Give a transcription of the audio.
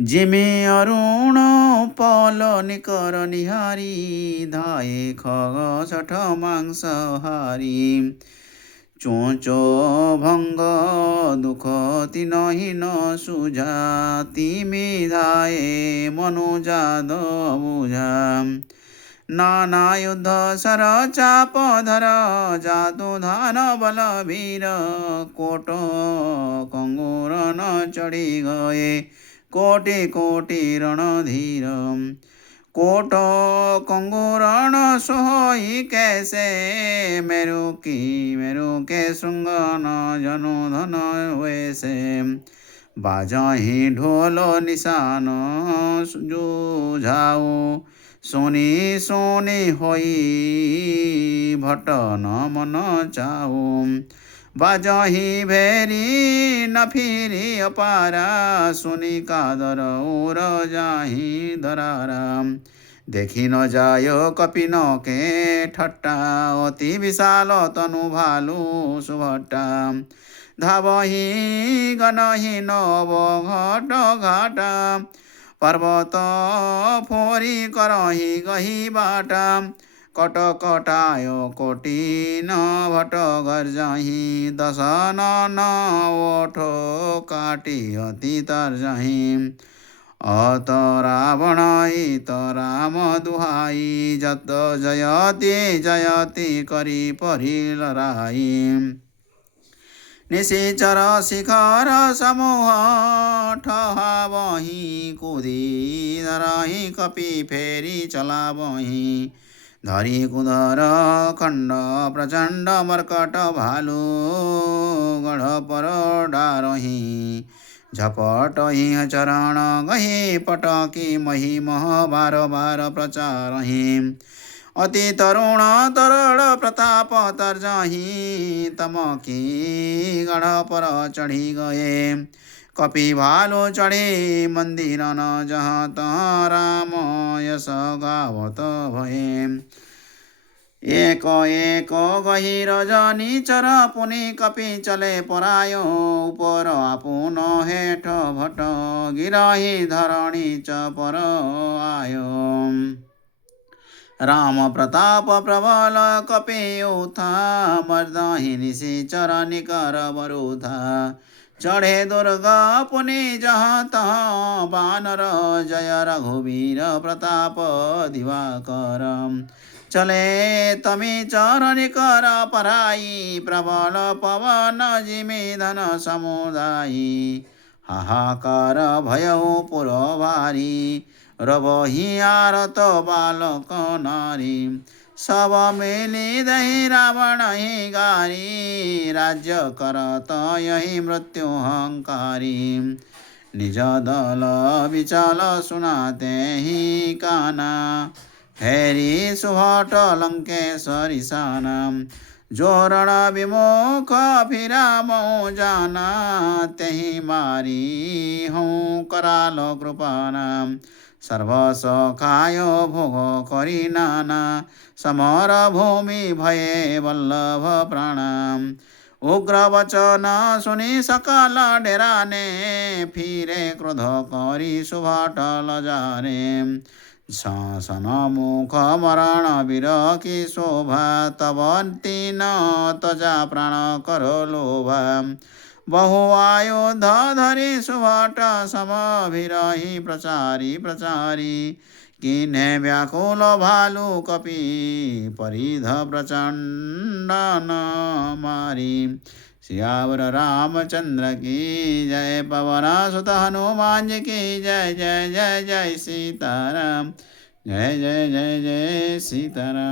जिमे अरुण पल निकर निहारी धाए खग छठ मांस हारी चोच भंग दुख तिनहि न सुझा तिमी धाए मनुजाद बुझा नाना युद्ध सर चाप धर जातु धान बलवीर कोट कंगोर न चढ़ी गए कोटि कोटि रणधीर कोट कंगुरण सोई कैसे मेरु के श्रृंग न जनु धन वैसे बाजहि ढोल निशान जुझाऊ सोनी सोनी होई भट न मन चाऊ बाजहि भेरी न फिरी अपारा सुनी कादर उर जाहि दरारा देखि न जाय कपि न के ठट्टा अति विशाल तनु भालु सुभट्टा धावहि गनहि नव घट घाटा पर्वत फोरी करहि गही बाटा कटकटाय कोटि न भट गर्जहि दशन न ओठ काटि अति तर्जहि अत रावण इत राम दुहाई जत जयति जयति करी परि लराई निशिचर शिखर समूह ठहावहि कुदी धरहि कपि फेरि चलावहि धरी कुदर खण्ड प्रचण्ड मर्कट भालु गढ पर डारहि झपटहि चरण गही पटकी मही मह बार बार प्रचारहि अति तरुण तरल प्रताप तर्जहि तमकी गढ़ पर चढ़ी गए कपि भालु चढ़े मंदिर न जहाँ तहाँ राम यश गावत भये एक एक गही रजनी चर पुनि कपि चले परायो उपर आपुन हेठ भट गिरहि धरणी च पर आयो राम प्रताप प्रबल कपि उथा मर्दहि निशिचर निकर बरुथा चढ़े दुर्ग पुनि जहाँ तहाँ बानर जय रघुवीर प्रताप दिवाकर चले तमी चर निकर पराई प्रबल पवन जिमि धन समुदायी हाहाकार भयउ पुर भारी रवहि आरत बालक नारी सब मिली दही रावण ही गारी राज्य करत यही मृत्यु हंकारी निज दल विचल सुनाते ही काना हैरी सुहट लंकेश्वरी साना जोरण विमुख फिरा मऊ जाना तेहि मारी हूँ कराल कृपाना सर्वस खायो भोग करी नाना समर भूमि भये वल्लभ प्राणाम उग्र वचन सुनि सकल डेराने फिरे क्रोध करी सुभट जाने शासन मुख मरण वीर की शोभा तब तीन तजा प्राण कर लोभा बहुआयुध धरि सुभट समभिरहि प्रचारी प्रचारी किन्हे व्याकुल भालु कपि परिध प्रचंड न मारी सियावर रामचंद्र की जय पवन सुत हनुमान जी की जय जय जय जय सीताराम जय जय जय जय सीताराम।